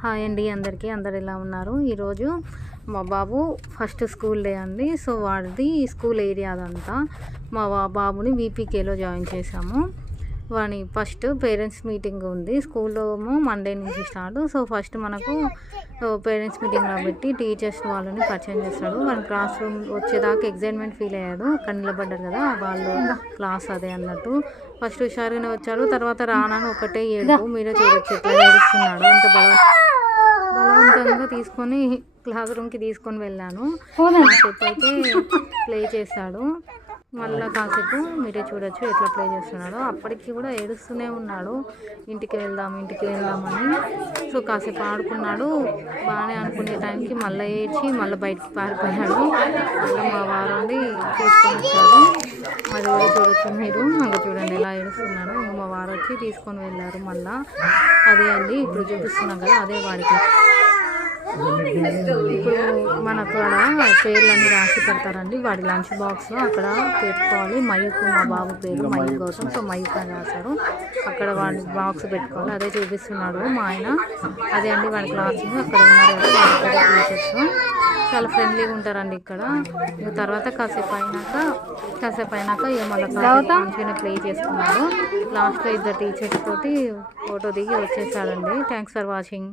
Hi అండి అందరికీ. అందరు ఎలా ఉన్నారు? ఈరోజు మా బాబు ఫస్ట్ స్కూల్ డే అండి. సో వాడిది స్కూల్ ఏరియా అదంతా. మా బాబుని వీపీకేలో జాయిన్ చేసాము. వాని ఫస్ట్ పేరెంట్స్ మీటింగ్ ఉంది. స్కూల్లో మండే నుంచి స్టార్ట్. సో ఫస్ట్ మనకు పేరెంట్స్ మీటింగ్ కాబట్టి టీచర్స్ వాళ్ళని పరిచయం చేస్తాడు. వాని క్లాస్ రూమ్ వచ్చేదాకా ఎగ్జైట్మెంట్ ఫీల్ అయ్యాడు. అక్కడ నిలబడ్డారు కదా వాళ్ళు క్లాస్ అదే అన్నట్టు. ఫస్ట్ హుషారుగానే వచ్చాడు. తర్వాత రానని ఒకటే ఏడుపు. మీరే చూడొచ్చు ఎట్లా ఏడుస్తున్నాడు. అంత బలవంతంగా తీసుకొని క్లాస్ రూమ్కి తీసుకొని వెళ్ళాను. కాసేపు అయితే ప్లే చేశాడు. మళ్ళీ కాసేపు మీరే చూడొచ్చు ఎట్లా ప్లే చేస్తున్నాడో. అప్పటికి కూడా ఏడుస్తూనే ఉన్నాడు, ఇంటికి వెళ్దామని. సో కాసేపు ఆడుకున్నాడు. బాగానే అనుకునే టైంకి మళ్ళీ ఏడ్చి మళ్ళీ బయటికి పారిపోయాడు. మళ్ళీ మా వారండి తీసుకొని వచ్చాడు. అది కూడా చూడొచ్చు మీరు. ఇంకా చూడండి ఎలా ఏడుస్తున్నాడు. ఇంకా మా వారు వచ్చి తీసుకొని వెళ్ళారు. మళ్ళీ అదే అండి ఇప్పుడు చూపిస్తున్నాం కదా, అదే వాడికి. ఇప్పుడు మనకు అక్కడ పేర్లన్నీ రాసి పెడతారండి. వాడి లంచ్ బాక్స్లో అక్కడ పెట్టుకోవాలి. మయూక్, మా బాబు పేరు మయూక్ గౌతమ్. సో మయూక్ అని రాశారు. అక్కడ వాడి బాక్స్ పెట్టుకోవాలి. అదే చూపిస్తున్నాడు మా ఆయన. అదే అండి వాడి క్లాస్. అక్కడ ఉన్నారు కదా టీచర్స్. చాలా ఫ్రెండ్లీగా ఉంటారండి ఇక్కడ. తర్వాత కాసేపు అయినాక మళ్ళీ మంచిగానే ప్లే చేసుకున్నారు. లాస్ట్లో ఇద్దరు టీచర్స్ తోటి ఫోటో దిగి వచ్చేసాడండి. Thanks for watching.